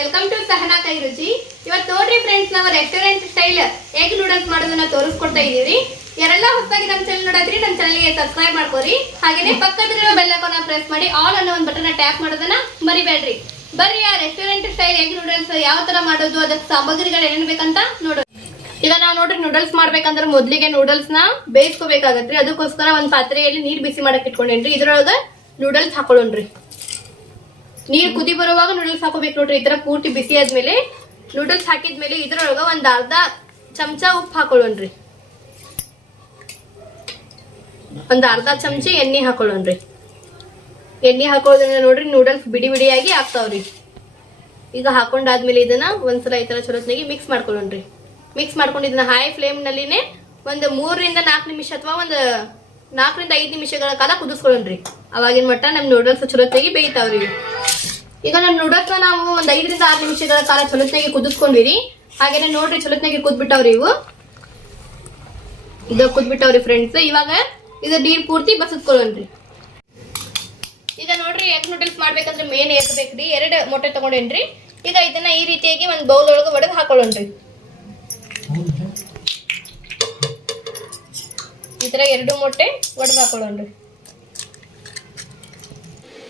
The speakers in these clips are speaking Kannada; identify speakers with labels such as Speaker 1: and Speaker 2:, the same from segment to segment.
Speaker 1: ವೆಲ್ಕಮ್ ಟು ಸಹನಾ ಕೈ ರುಚಿ ಇವತ್ತು ನೋಡ್ರಿ ಫ್ರೆಂಡ್ಸ್ ನಾವು ರೆಸ್ಟೋರೆಂಟ್ ಸ್ಟೈಲ್ ಎಗ್ ನೂಡಲ್ಸ್ ಮಾಡೋದನ್ನ ತೋರಿಸ್ಕೊಡ್ತಾ ಇದೀವಿ ಯಾರೆಲ್ಲ ಹೊಸದಾಗಿ ನಮ್ಮ ಚಾನಲ್ ನೋಡತ್ರಿ ನಮ್ಮ ಚಾನಲ್ಗೆ ಸಬ್ಸ್ಕ್ರೈಬ್ ಮಾಡ್ಕೋರಿ. ಹಾಗೇನೆ ಪಕ್ಕದಲ್ಲಿರೋ ಬೆಲ್ ಐಕಾನ್ ಪ್ರೆಸ್ ಮಾಡಿ ಆಲ್ ಅನ್ನೋ ಒಂದು ಬಟನ್ ಟ್ಯಾಪ್ ಮಾಡೋದನ್ನ ಮರಿಬೇಡ್ರಿ. ಬರ್ರಿ, ಆ ರೆಸ್ಟೋರೆಂಟ್ ಸ್ಟೈಲ್ ಎಗ್ ನೂಡಲ್ಸ್ ಯಾವ ತರ ಮಾಡೋದು, ಅದಕ್ಕೆ ಸಾಮಗ್ರಿಗಳು ಏನೇನು ಬೇಕಂತ ನೋಡೋದು ಈಗ ನಾವು ನೋಡ್ರಿ ನೂಡಲ್ಸ್ ಮಾಡ್ಬೇಕಂದ್ರೆ ಮೊದ್ಲಿಗೆ ನೂಡಲ್ಸ್ನ ಬೇಯಿಸ್ಕೋಬೇಕಾಗತ್ರಿ. ಅದಕ್ಕೋಸ್ಕರ ಒಂದ್ ಪಾತ್ರೆಯಲ್ಲಿ ನೀರ್ ಬಿಸಿ ಮಾಡಕ್ ಇಟ್ಕೊಂಡೇನ್ರಿ. ಇದ್ರೊಳಗ ನೂಡಲ್ಸ್ ಹಾಕೊಳ್ಳೋಣ್ರಿ. ನೀರ್ ಕುದಿ ಬರುವಾಗ ನೂಡಲ್ಸ್ ಹಾಕೋಬೇಕು ನೋಡ್ರಿ, ಈ ತರ ಪೂರ್ತಿ ಬಿಸಿ ಆದ್ಮೇಲೆ ನೂಡಲ್ಸ್ ಹಾಕಿದ್ಮೇಲೆ ಇದ್ರೊಳಗ ಒಂದ್ ಅರ್ಧ ಚಮಚ ಉಪ್ಪು ಹಾಕೊಳ್ಳೋಣ್ರಿ. ಒಂದ್ ಅರ್ಧ ಚಮಚ ಎಣ್ಣೆ ಹಾಕೊಳ್ಳೋಣ್ರಿ. ಎಣ್ಣೆ ಹಾಕೊಳ್ಳೋದ್ರಿಂದ ನೋಡ್ರಿ ನೂಡಲ್ಸ್ ಬಿಡಿ ಬಿಡಿಯಾಗಿ ಆಗ್ತಾವ್ರಿ. ಈಗ ಹಾಕೊಂಡಾದ್ಮೇಲೆ ಇದನ್ನ ಒಂದ್ಸಲ ಈ ತರ ಚಲೋತ್ನಾಗಿ ಮಿಕ್ಸ್ ಮಾಡ್ಕೊಳ್ಳೋಣ್ರಿ. ಮಿಕ್ಸ್ ಮಾಡ್ಕೊಂಡು ಇದನ್ನ ಹೈ ಫ್ಲೇಮ್ ನಲ್ಲಿನೇ ಒಂದು ಮೂರರಿಂದ ನಾಲ್ಕು ನಿಮಿಷ ಅಥವಾ ಒಂದು ನಾಲ್ಕರಿಂದ ಐದು ನಿಮಿಷಗಳ ಕಾಲ ಕುದಿಸ್ಕೊಳ್ಳೋಣ್ರಿ. ಅವಾಗಿನ ಮಟ್ಟ ನಮ್ ನೂಡಲ್ಸ್ ಚಲೋತ್ನಾಗಿ ಬೇಯ್ತಾವ್ರಿ. ಈಗ ನಾನು ನೂಡಲ್ಸ್ ನಾವು ಒಂದ್ ಐದರಿಂದ ಆರು ನಿಮಿಷಗಳ ಕಾಲ ಚಲೋತ್ನಾಗಿ ಕುದಿಸ್ಕೊಂಡಿರಿ ಹಾಗೇನೆ ನೋಡ್ರಿ ಚಲೋತ್ನಾಗಿ ಕುದ್ಬಿಟ್ಟವ್ರಿ ಇವು. ಇದು ಕುದ್ಬಿಟ್ಟವ್ರಿ ಫ್ರೆಂಡ್ಸ್ ಇವಾಗ ಇದು ನೀರ್ ಪೂರ್ತಿ ಬಸದ್ಕೊಳ್ಳೋಣ್ರಿ. ಈಗ ನೋಡ್ರಿ ಎಗ್ ನೂಡಲ್ಸ್ ಮಾಡ್ಬೇಕಂದ್ರೆ ಮೇನ್ ಎಗ್ ಬೇಕ್ರಿ. ಎರಡು ಮೊಟ್ಟೆ ತಗೊಂಡೇನ್ರಿ. ಈಗ ಇದನ್ನ ಈ ರೀತಿಯಾಗಿ ಒಂದ್ ಬೌಲ್ ಒಳಗೆ ಒಡೆದು ಹಾಕೊಳ್ಳೋಣ್ರಿ. ಈ ತರ ಎರಡು ಮೊಟ್ಟೆ ಒಡೆದು ಹಾಕೊಳ್ಳೋಣ್ರಿ.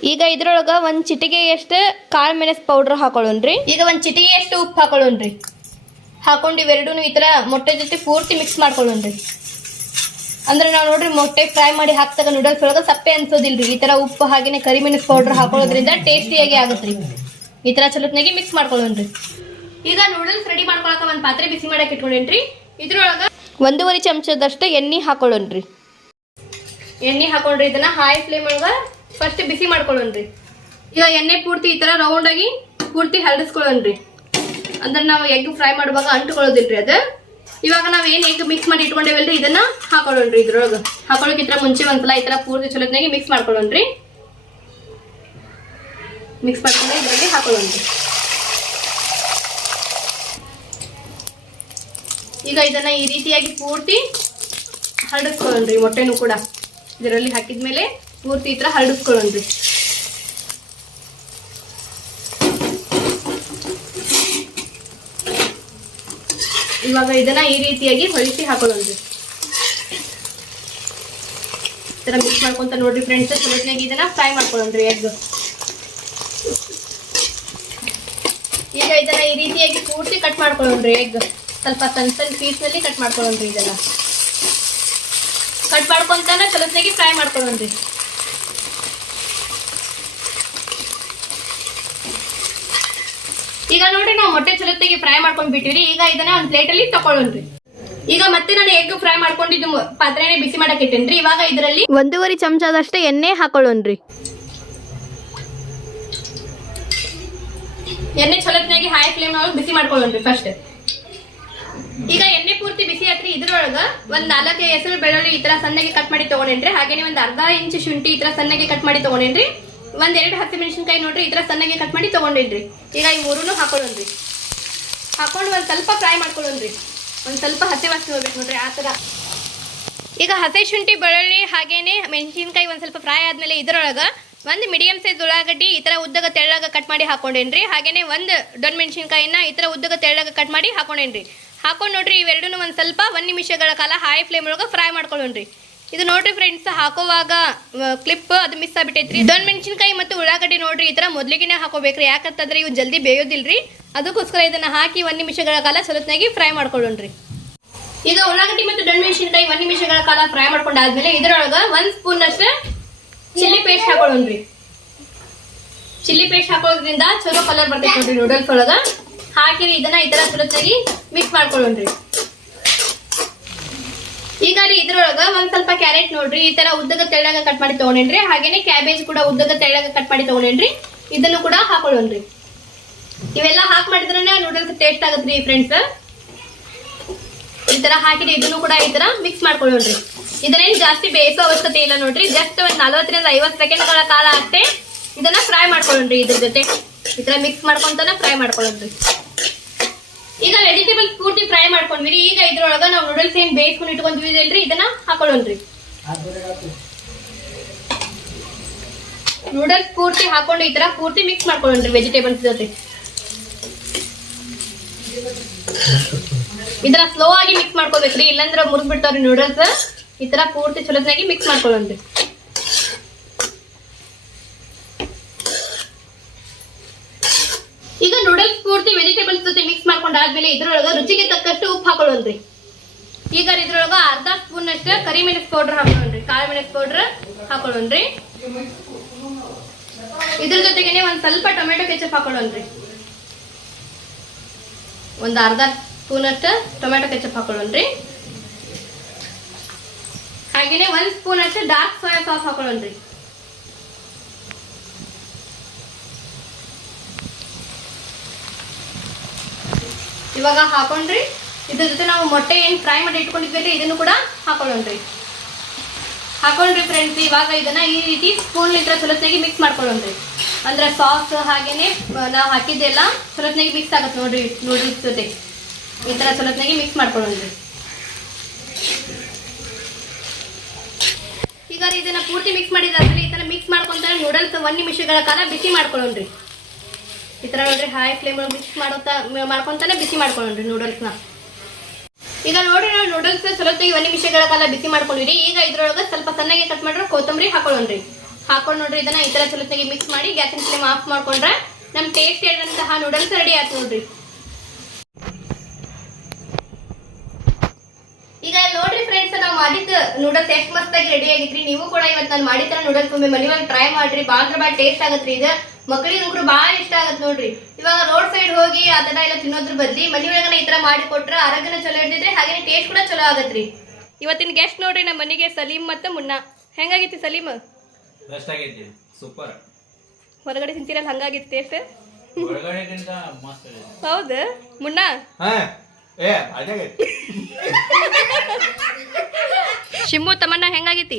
Speaker 1: ಈಗ ಇದ್ರೊಳಗ ಒಂದ್ ಚಿಟಿಗೆಯಷ್ಟು ಕಾಳು ಮೆಣಸ್ ಪೌಡರ್ ಹಾಕೊಳ್ಳೋಣ್ರಿ. ಈಗ ಒಂದ್ ಚಿಟಿಗೆಯಷ್ಟು ಉಪ್ಪು ಹಾಕೊಳ್ಳೋಣ್ರಿ. ಹಾಕೊಂಡು ಇವೆರಡೂ ಈ ತರ ಮೊಟ್ಟೆ ಜೊತೆ ಪೂರ್ತಿ ಮಿಕ್ಸ್ ಮಾಡ್ಕೊಳ್ಳೋಣ್ರಿ. ಅಂದ್ರೆ ನಾವು ನೋಡ್ರಿ ಮೊಟ್ಟೆ ಫ್ರೈ ಮಾಡಿ ಹಾಕ್ತಾಗ ನೂಡಲ್ಸ್ ಒಳಗ ಸಪ್ಪೆ ಅನ್ಸೋದಿಲ್ರಿ. ಈ ತರ ಉಪ್ಪು ಹಾಗೇನೆ ಕರಿಮೆಣಸ್ ಪೌಡರ್ ಹಾಕೊಳ್ಳೋದ್ರಿಂದ ಟೇಸ್ಟಿಯಾಗಿ ಆಗುತ್ತೆ ಈ ತರ ಚಲೋತ್ನಾಗಿ ಮಿಕ್ಸ್ ಮಾಡ್ಕೊಳ್ಳೋಣ್ರಿ. ಈಗ ನೂಡಲ್ಸ್ ರೆಡಿ ಮಾಡ್ಕೊಳಕ ಒಂದ್ ಪಾತ್ರೆ ಬಿಸಿ ಮಾಡಕ್ಕೆ ಇಟ್ಕೊಂಡೇನ್ರಿ. ಇದ್ರೊಳಗ ಒಂದೂವರೆ ಚಮಚದಷ್ಟು ಎಣ್ಣೆ ಹಾಕೊಳ್ಳೋಣ್ರಿ. ಎಣ್ಣೆ ಹಾಕೊಂಡ್ರಿ. ಇದನ್ನ ಹೈ ಫ್ಲೇಮ್ ಒಳಗ ಫಸ್ಟ್ ಬಿಸಿ ಮಾಡ್ಕೊಳ್ಳೋಣ್ರಿ. ಈಗ ಎಣ್ಣೆ ಪೂರ್ತಿ ಈ ತರ ರೌಂಡ್ ಆಗಿ ಪೂರ್ತಿ ಹರಡಿಸ್ಕೊಳ್ಳೋಣ್ರಿ. ಅಂದ್ರೆ ನಾವು ಎಗ್ ಫ್ರೈ ಮಾಡುವಾಗ ಅಂಟುಕೊಳ್ಳೋದಿಲ್ರಿ ಅದು. ಇವಾಗ ನಾವ್ ಏನ್ ಎಗ್ ಮಿಕ್ಸ್ ಮಾಡಿ ಇಟ್ಕೊಂಡೇವಲ್ರಿ? ಇದನ್ನ ಹಾಕೊಳ್ಳೋಣ್ರಿ ಇದ್ರೊಳಗ. ಹಾಕೊಳ್ಳೋಕ್ಕಿಂತ ಮುಂಚೆ ಒಂದ್ಸಲ ಈ ತರ ಪೂರ್ತಿ ಚಲೋತ್ನಾಗಿ ಮಿಕ್ಸ್ ಮಾಡ್ಕೊಳ್ಳೋಣ್ರಿ. ಮಿಕ್ಸ್ ಮಾಡ್ಕೊಂಡು ಇದರಲ್ಲಿ ಹಾಕೊಳ್ಳೋಣ್ರಿ. ಈಗ ಇದನ್ನ ಈ ರೀತಿಯಾಗಿ ಪೂರ್ತಿ ಹರಡಿಸ್ಕೊಳ್ಳೋಣ್ರಿ ಮೊಟ್ಟೆನೂ ಕೂಡ. ಇದರಲ್ಲಿ ಹಾಕಿದ್ಮೇಲೆ ಪೂರ್ತಿ ಈ ತರ ಹರಡಿಸ್ಕೊಳ್ಳೋಣ್ರಿ. ಇವಾಗ ಇದನ್ನ ಈ ರೀತಿಯಾಗಿ ಹೊಳಿಸಿ ಹಾಕೊಳ್ಳೋಣ್ರಿ. ಈ ತರ ಮಿಕ್ಸ್ ಮಾಡ್ಕೊಂತ ನೋಡ್ರಿ ಫ್ರೆಂಡ್ಸ್ ಚಲೋತ್ನಾಗಿ ಇದನ್ನ ಫ್ರೈ ಮಾಡ್ಕೊಳ್ಳೋಣ್ರಿ ಎಗ್ ಈಗ ಇದನ್ನ ಈ ರೀತಿಯಾಗಿ ಪೂರ್ತಿ ಕಟ್ ಮಾಡ್ಕೊಳ್ಳೋಣ್ರಿ ಎಗ್ ಸ್ವಲ್ಪ ಸಣ್ಣ ಸಣ್ಣ ಪೀಸ್ನಲ್ಲಿ ಕಟ್ ಮಾಡ್ಕೊಳ್ಳೋಣ್ರಿ ಇದನ್ನ. ಕಟ್ ಮಾಡ್ಕೊಂತಾನ ಚಲೋತ್ನಾಗಿ ಫ್ರೈ ಮಾಡ್ಕೊಳ್ಳೋಣ್ರಿ. ಈಗ ನೋಡ್ರಿ ನಾವು ಮೊಟ್ಟೆ ಚಲೋತ್ತಿಗೆ ಫ್ರೈ ಮಾಡ್ಕೊಂಡ್ ಬಿಟ್ಟಿವ್ರಿ. ಈಗ ಇದನ್ನ ಒಂದ್ ಪ್ಲೇಟ್ ಅಲ್ಲಿ ತಕೊಳ್ಳೋಣ್ರಿ. ಈಗ ಮತ್ತೆ ನಾನು ಎಗ್ ಫ್ರೈ ಮಾಡ್ಕೊಂಡಿದ್ದು ಪಾತ್ರೆ ಪಾತ್ರೆನೇ ಬಿಸಿ ಮಾಡಕ್ ಇಟ್ಟೇನ್ರಿ. ಇವಾಗ ಇದರಲ್ಲಿ ಒಂದೂವರೆ ಚಮಚದಷ್ಟು ಎಣ್ಣೆ ಹಾಕೊಳ್ಳೋಣ್ರಿ. ಎಣ್ಣೆ ಚಲೋತ್ನಾಗಿ ಹೈ ಫ್ಲೇಮ್ ಒಳಗೆ ಬಿಸಿ ಮಾಡ್ಕೊಳ್ಳೋಣ್ರಿ ಫಸ್ಟ್ ಈಗ ಎಣ್ಣೆ ಪೂರ್ತಿ ಬಿಸಿ ಆತ್ರಿ. ಇದ್ರೊಳಗ ಒಂದ್ ನಾಲ್ಕೈದು ಹೆಸರು ಬೆಳ್ಳುಳ್ಳಿ ಈ ತರ ಸಣ್ಣಗೆ ಕಟ್ ಮಾಡಿ ತಗೊಂಡೇನ್ರಿ. ಹಾಗೇನೆ ಒಂದ್ ಅರ್ಧ ಇಂಚ್ ಶುಂಠಿ ಈ ತರ ಸಣ್ಣಗೆ ಕಟ್ ಮಾಡಿ ತಗೊಂಡೇನ್ರಿ. ಒಂದ್ ಎರಡು ಹಸಿ ಮೆಣಸಿನ್ಕಾಯಿ ನೋಡ್ರಿ, ಈ ಥರ ಸಣ್ಣಗೆ ಕಟ್ ಮಾಡಿ ತಗೊಂಡೇನ್ರಿ. ಈಗ ಈ ಮೂರೂ ಹಾಕೊಳ್ಳೋನ್ರಿ ಹಾಕೊಂಡು ಒಂದು ಸ್ವಲ್ಪ ಫ್ರೈ ಮಾಡ್ಕೊಳ್ಳೋಣ್ರಿ. ಒಂದ್ ಸ್ವಲ್ಪ ಹಸಿ ವಾಸನೆ ಹೋಗ್ಬೇಕು ನೋಡ್ರಿ, ಆ ಥರ ಈಗ ಹಸಿ ಶುಂಠಿ, ಬೆಳ್ಳುಳ್ಳಿ ಹಾಗೇನೆ ಮೆಣಸಿನ್ಕಾಯಿ ಒಂದ್ ಸ್ವಲ್ಪ ಫ್ರೈ ಆದಮೇಲೆ ಇದರೊಳಗೆ ಒಂದು ಮೀಡಿಯಂ ಸೈಜ್ ಉಳ್ಳಾಗಡ್ಡಿ ಈ ಥರ ಉದ್ದಗ ತೆಳ್ಳಗ ಕಟ್ ಮಾಡಿ ಹಾಕೊಂಡೇನ್ರಿ. ಹಾಗೇನೆ ಒಂದು ದೊಡ್ಡ ಮೆಣಸಿನ್ಕಾಯಿನ ಈ ಥರ ಉದ್ದಗ ತೆಳ್ಳಗ ಕಟ್ ಮಾಡಿ ಹಾಕೊಂಡೇನ್ರಿ. ಹಾಕೊಂಡು ನೋಡ್ರಿ ಇವೆರಡೂ ಒಂದ್ ಸ್ವಲ್ಪ ಒಂದು ನಿಮಿಷಗಳ ಕಾಲ ಹೈ ಫ್ಲೇಮ್ ಒಳಗ ಫ್ರೈ ಮಾಡ್ಕೊಳ್ಳೋಣ್ರಿ. ಇದು ನೋಡ್ರಿ ಫ್ರೆಂಡ್ಸ್ ಹಾಕೋವಾಗ ಕ್ಲಿಪ್ ಅದು ಮಿಸ್ ಆಗ್ಬಿಟ್ಟೈತ್ರಿ. ಡೊಣ್ ಮೆಣಸಿನ್ಕಾಯಿ ಮತ್ತು ಉಳ್ಳಾಗಡ್ಡಿ ನೋಡ್ರಿ, ಈ ತರ ಮೊದ್ಲಿಗೆನೆ ಹಾಕೋಬೇಕ್ರಿ. ಯಾಕಂತಂದ್ರೆ ಇವು ಜಲ್ದಿ ಬೇಯೋದಿಲ್ರಿ. ಅದಕ್ಕೋಸ್ಕರ ಇದನ್ನ ಹಾಕಿ ಒಂದ್ ನಿಮಿಷಗಳ ಕಾಲ ಸ್ವಲ್ಪನಾಗಿ ಫ್ರೈ ಮಾಡ್ಕೊಳ್ಳೋಣ್ರಿ. ಈಗ ಉಳ್ಳಾಗಡ್ಡಿ ಮತ್ತು ಡೊಣ್ ಮೆಣಸಿನಕಾಯಿ ಒಂದ್ ನಿಮಿಷಗಳ ಕಾಲ ಫ್ರೈ ಮಾಡ್ಕೊಂಡಾದ್ಮೇಲೆ ಇದರೊಳಗ ಒಂದ್ ಸ್ಪೂನ್ ಅಷ್ಟು ಚಿಲ್ಲಿ ಪೇಸ್ಟ್ ಹಾಕೊಳ್ಳೋಣ್ರಿ. ಚಿಲ್ಲಿ ಪೇಸ್ಟ್ ಹಾಕೋದ್ರಿಂದ ಚಲೋ ಕಲರ್ ಬರ್ತೈತೆ ನೋಡ್ರಿ ನೂಡಲ್ಸ್ ಒಳಗ. ಹಾಕಿ ಇದನ್ನ ಈ ತರ ಸ್ವಲ್ಪನಾಗಿ ಮಿಕ್ಸ್ ಮಾಡ್ಕೊಳ್ಳೋಣ್ರಿ. ಈಗ ರೀ ಇದ್ರೊಳಗ ಒಂದ್ ಸ್ವಲ್ಪ ಕ್ಯಾರೆಟ್ ನೋಡ್ರಿ, ಈ ತರ ಉದ್ದಗ ತೆಳ್ಳಗ ಕಟ್ ಮಾಡಿ ತಗೊಂಡೇನ್ರಿ, ಹಾಗೇನೆ ಕ್ಯಾಬೇಜ್ ಕೂಡ ಉದ್ದಗ ತೆಳ್ಳಗ ಕಟ್ ಮಾಡಿ ತಗೊಂಡೇನ್ರಿ, ಇದನ್ನು ಕೂಡ ಹಾಕೊಳ್ಳೋಣ್ರಿ. ಇವೆಲ್ಲ ಹಾಕ್ ಮಾಡಿದ್ರೆ ನೂಡಲ್ಸ್ ಟೇಸ್ಟ್ ಆಗತ್ರಿ ಫ್ರೆಂಡ್ಸ್ ಈ ತರ ಹಾಕಿದ್ರೆ ಇದನ್ನು ಕೂಡ ಈ ತರ ಮಿಕ್ಸ್ ಮಾಡ್ಕೊಳ್ಳೋಣ್ರಿ. ಇದನ್ನೇನು ಜಾಸ್ತಿ ಬೇಯಿಸೋ ಅವಶ್ಯಕತೆ ಇಲ್ಲ ನೋಡ್ರಿ ಜಸ್ಟ್ ಒಂದ್ ನಲವತ್ತರಿಂದ ಐವತ್ತು ಸೆಕೆಂಡ್ಗಳ ಕಾಲ ಅಷ್ಟೇ ಇದನ್ನ ಫ್ರೈ ಮಾಡ್ಕೊಳ್ಳೋಣ್ರಿ ಇದ್ರ ಜೊತೆ. ಈ ತರ ಮಿಕ್ಸ್ ಮಾಡ್ಕೊಂತಾನೆ ಫ್ರೈ ಮಾಡ್ಕೊಳ್ಳೋಣ್ರಿ. ಈಗ ವೆಜಿಟೇಬಲ್ ಪೂರ್ತಿ ಫ್ರೈ ಮಾಡ್ಕೊಂಡ್ವಿ ಈಗ ಇದ್ರೊಳಗ ನಾವು ನೂಡಲ್ಸ್ ಏನ್ ಬೇಯಿಸ್ಕೊಂಡು ಇಟ್ಕೊಂಡ್ವಿ ಇದನ್ನ ಹಾಕೊಳ್ಳೋಣ್ರಿ. ನೂಡಲ್ಸ್ ಪೂರ್ತಿ ಹಾಕೊಂಡು ಈ ತರ ಪೂರ್ತಿ ಮಿಕ್ಸ್ ಮಾಡ್ಕೊಳ್ಳೋಣ್ರಿ ವೆಜಿಟೇಬಲ್ಸ್ ಜೊತೆ. ಇದನ್ನ ಸ್ಲೋ ಆಗಿ ಮಿಕ್ಸ್ ಮಾಡ್ಕೋಬೇಕ್ರಿ. ಇಲ್ಲಾಂದ್ರೆ ಮುರಿದ್ಬಿಡ್ತಾವ್ರಿ ನೂಡಲ್ಸ್ ಈ ತರ ಪೂರ್ತಿ ಚಲೋತ್ನಾಗಿ ಮಿಕ್ಸ್ ಮಾಡ್ಕೊಳ್ಳೋಣ್ರಿ ಈಗ ನೂಡಲ್ಸ್ ಪೂರ್ತಿ ವೆಜಿಟೇಬಲ್ಸ್ ಜೊತೆ ಮಿಕ್ಸ್ ಮಾಡ್ಕೊಂಡಾದ್ಮೇಲೆ ಇದ್ರೊಳಗ ರುಚಿಗೆ ತಕ್ಕಷ್ಟು ಉಪ್ಪು ಹಾಕೊಳ್ಳೋಣ್ರಿ. ಈಗ ಇದ್ರೊಳಗ ಅರ್ಧ ಸ್ಪೂನ್ ಅಷ್ಟು ಕರಿ ಮೆಣಸ್ ಪೌಡರ್ ಹಾಕೊಳ್ಳೋಣ್ರಿ. ಕಾಳು ಮೆಣಸ್ ಪೌಡರ್ ಹಾಕೊಳ್ಳೋಣ್ರಿ. ಇದ್ರ ಜೊತೆಗೇನೆ ಒಂದ್ ಸ್ವಲ್ಪ ಟೊಮೆಟೊ ಕೆಚಪ್ ಹಾಕೊಳ್ಳೋಣ್ರಿ. ಒಂದ್ ಅರ್ಧ ಸ್ಪೂನ್ ಅಷ್ಟು ಟೊಮೆಟೊ ಕೆಚಪ್ ಹಾಕೊಳ್ಳೋಣ್ರಿ. ಹಾಗೇನೆ ಒಂದ್ ಸ್ಪೂನ್ ಅಷ್ಟು ಡಾರ್ಕ್ ಸೋಯಾ ಸಾಸ್ ಹಾಕೊಳ್ಳೋಣ್ರಿ. ಇವಾಗ ಹಾಕೊಂಡ್ರಿ. ಇದ್ರ ಜೊತೆ ನಾವು ಮೊಟ್ಟೆ ಏನು ಫ್ರೈ ಮಾಡಿ ಇಟ್ಕೊಂಡಿದ್ವಿ ಇದನ್ನು ಕೂಡ ಹಾಕೊಳ್ಳೋಣ್ರಿ. ಹಾಕೊಂಡ್ರಿ ಫ್ರೆಂಡ್ಸ್ ಇವಾಗ ಇದನ್ನ ಈ ರೀತಿ ಸ್ಪೂನ್ ಇದ್ರ ಚಲೋತ್ನಾಗಿ ಮಿಕ್ಸ್ ಮಾಡ್ಕೊಳ್ಳೋಣ್ರಿ. ಅಂದ್ರೆ ಸಾಸ್ ಹಾಗೇನೆ ನಾವು ಹಾಕಿದ್ದೆಲ್ಲ ಚಲೋತ್ನಾಗಿ ಮಿಕ್ಸ್ ಆಗತ್ತೆ ನೋಡ್ರಿ ನೂಡಲ್ಸ್ ಜೊತೆ. ಈ ತರ ಚಲೋತ್ನಾಗಿ ಮಿಕ್ಸ್ ಮಾಡ್ಕೊಳ್ಳೋಣ್ರಿ. ಈಗ ಇದನ್ನ ಪೂರ್ತಿ ಮಿಕ್ಸ್ ಮಾಡಿದ್ರೆ ಈ ಥರ ಮಿಕ್ಸ್ ಮಾಡ್ಕೊಂತಾರೆ ನೂಡಲ್ಸ್ ಒಂದ್ ನಿಮಿಷಗಳ ಕಾಲ ಬಿಸಿ ಮಾಡ್ಕೊಳ್ಳೋಣ್ರಿ. ಈ ಥರ ನೋಡ್ರಿ ಹೈ ಫ್ಲೇಮ್ ಮಿಕ್ಸ್ ಮಾಡೋತಾ ಮಾಡ್ಕೊಂತಾನೆ ಬಿಸಿ ಮಾಡ್ಕೊಂಡ್ರಿ ನೂಡಲ್ಸ್ನ ಈಗ ನೋಡಿ ನಾವು ನೂಡಲ್ಸ್ ಚಲೋತ್ತಾಗಿ ಒಂದು ನಿಮಿಷಗಳ ಕಾಲ ಬಿಸಿ ಮಾಡ್ಕೊಂಡಿರಿ ಈಗ ಇದ್ರೊಳಗೆ ಸ್ವಲ್ಪ ಸಣ್ಣಗೆ ಕಟ್ ಮಾಡ್ರೆ ಕೊತ್ತಂಬರಿ ಹಾಕೊಳ್ಳೋಣ್ರಿ. ಹಾಕೊಂಡು ನೋಡ್ರಿ ಇದನ್ನ ಈ ಥರ ಚಲೋತ್ತಾಗಿ ಮಿಕ್ಸ್ ಮಾಡಿ ಗ್ಯಾಸಿನ ಫ್ಲೇಮ್ ಆಫ್ ಮಾಡ್ಕೊಂಡ್ರೆ ನಮ್ಮ ಟೇಸ್ಟ್ ಹೇಳಿದಂತಹ ನೂಡಲ್ಸ್ ರೆಡಿ ಆಯ್ತು ನೋಡ್ರಿ. ಈಗ ನೋಡ್ರಿ ಫ್ರೆಂಡ್ಸ್ ನಾವು ಮಾಡಿದ ನೂಡಲ್ಸ್ ಎಷ್ಟು ಮಸ್ತಾಗಿ ರೆಡಿ ಆಗಿದ್ರಿ. ನೀವು ಕೂಡ ಇವತ್ತು ನಾನು ಮಾಡಿದ ನೂಡಲ್ಸ್ ಒಮ್ಮೆ ಮನೆಯೊಳಗೆ ಟ್ರೈ ಮಾಡ್ರಿ. ಅಂದ್ರೆ ಭಾಳ ಟೇಸ್ಟ್ ಆಗತ್ರಿ ಇದು. ಮಕ್ಕಳಿಗೆ ಅಂಕರು ಭಾಳ ಇಷ್ಟ ಆಗತ್ ನೋಡ್ರಿ. ಇವಾಗ ರೋಡ್ ಸೈಡ್ ಹೋಗಿ ಅದನ್ನ ಎಲ್ಲ ತಿನ್ನೋದ್ರ ಬದ್ಲಿ ಮನೆಯೊಳಗನ ಈ ತರ ಮಾಡಿ ಕೊಟ್ರೆ ಆರೋಗ್ಯನ ಚಲೋ ಇರ್ತಿದ್ರೆ ಹಾಗೇನೆ ಟೇಸ್ಟ್ ಕೂಡ ಚಲೋ ಆಗತ್ರಿ. ಇವತ್ತಿನ ಗೆಸ್ಟ್ ನೋಡ್ರಿ ನಮ್ಮ ಮನೆಗೆ ಸಲೀಮ್ ಮತ್ತೆ ಮುನ್ನ. ಹೆಂಗಾಗಿತ್ತು ಸಲೀಮ್?
Speaker 2: ಬೆಸ್ಟ್ ಆಗೈತಿ ಸೂಪರ್
Speaker 1: ಹೊರಗಡೆ ತಿಂತೀರಲ್ಲ ಹಂಗಾಗಿತ್ತು ಟೇಸ್ಟ್
Speaker 2: ಮಸ್ತ್
Speaker 1: ಹೌದು. ಮುನ್ನ?
Speaker 2: ಹಾ. ಏ ಅದಾಗೈತಿ
Speaker 1: ಶಿಮ್ಮು ತಮ್ಮಣ್ಣ ಹೆಂಗಾಗೈತಿ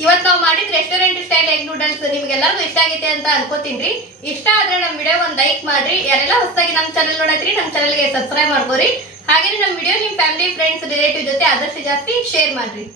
Speaker 1: ಇವತ್ತು ನಾವು ಮಾಡಿದ ರೆಸ್ಟೋರೆಂಟ್ ಸ್ಟೈಲ್ ಎಗ್ ನೂಡಲ್ಸ್ ನಿಮ್ಗೆಲ್ಲರಿಗೂ ಇಷ್ಟ ಆಗೈತೆ ಅಂತ ಅನ್ಕೋತೀನಿ ಇಷ್ಟ ಆದ್ರೆ ನಮ್ಮ ವಿಡಿಯೋ ಒಂದು ಲೈಕ್ ಮಾಡ್ರಿ. ಯಾರೆಲ್ಲ ಹೊಸದಾಗಿ ನಮ್ಮ ಚಾನಲ್ ನೋಡತ್ರಿ ನಮ್ಮ ಚಾನಲ್ಗೆ ಸಬ್ಸ್ಕ್ರೈಬ್ ಮಾಡ್ಕೋರಿ. ಹಾಗೆ ನಮ್ಮ ವಿಡಿಯೋ ನಿಮ್ಮ ಫ್ಯಾಮಿಲಿ ಫ್ರೆಂಡ್ಸ್ ರಿಲೇಟಿವ್ ಜೊತೆ ಆದಷ್ಟು ಜಾಸ್ತಿ ಶೇರ್ ಮಾಡ್ರಿ.